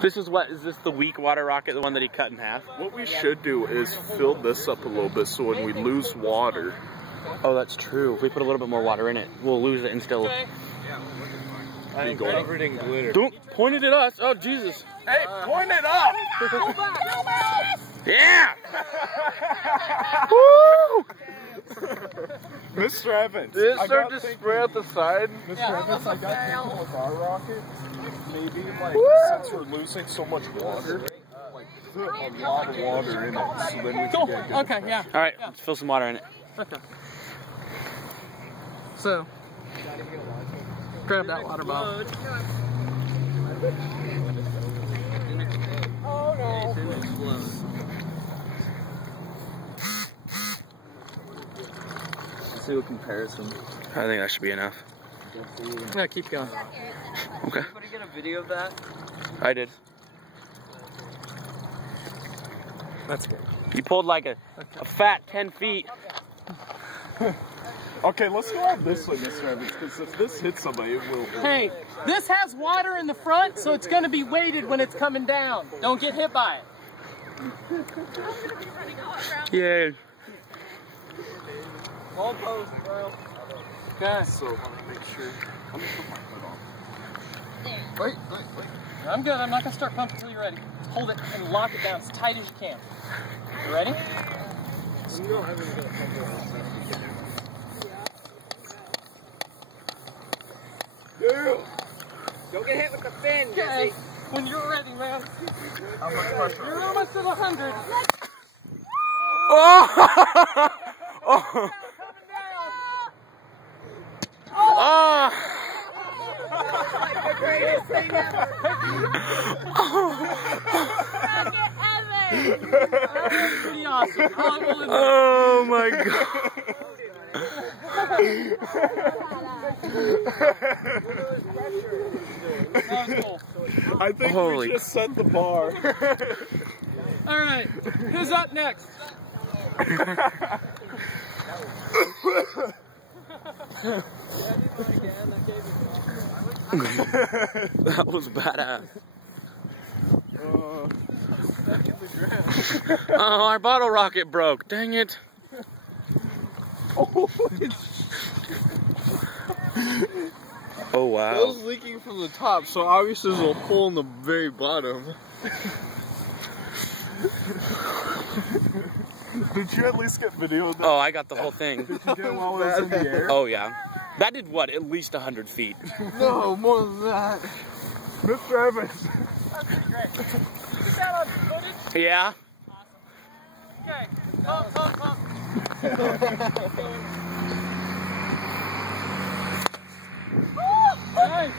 This is what, is this the weak water rocket, the one that he cut in half? What we should do is fill this up a little bit so when we lose water. Oh, that's true. If we put a little bit more water in it, we'll lose it and still... I'm covered in glitter. Don't point it at us. Oh, Jesus. Hey, point it up! Yeah! Woo! Mr. Evans, Did it start to spray out the side? Mr. Evans, I got thinking with our rocket, maybe like since we're losing so much water, like put a lot of water in it so then we can get good. Okay, yeah. All right, let's fill some water in it. Okay. So, grab that water bottle. Oh no. Let's do a comparison. I think that should be enough. Yeah, keep going. Okay. Somebody get a video of that? I did. That's good. You pulled like a fat 10 feet. Okay, let's go out this way, Mr. Evans, because if this hits somebody, it will. Hey, this has water in the front, so it's going to be weighted when it's coming down. Don't get hit by it. Yay. Wall post, bro. Okay. So, let me make sure. Let me put my hood on. Wait. I'm good. I'm not going to start pumping until you're ready. Hold it and lock it down as tight as you can. You ready? You don't have anything to pump it. Don't get hit with the fin, Jesse. When you're ready, man. How much pressure? You're almost at 100. Oh! Oh! Oh! The greatest thing ever. That's pretty awesome. Oh my God. That was cool. I think Holy we just set the bar. All right, who's up next? That was badass. Oh, our bottle rocket broke. Dang it. Oh, wow. It was leaking from the top, so obviously there's a hole in the very bottom. Did you at least get video of that? Oh, I got the whole thing. Did you get it while it was in the air? Oh, yeah. That did what? At least 100 feet. No, more than that. Mr. Evans. That's pretty great. Is that on footage? Yeah. Okay. Pump. Nice.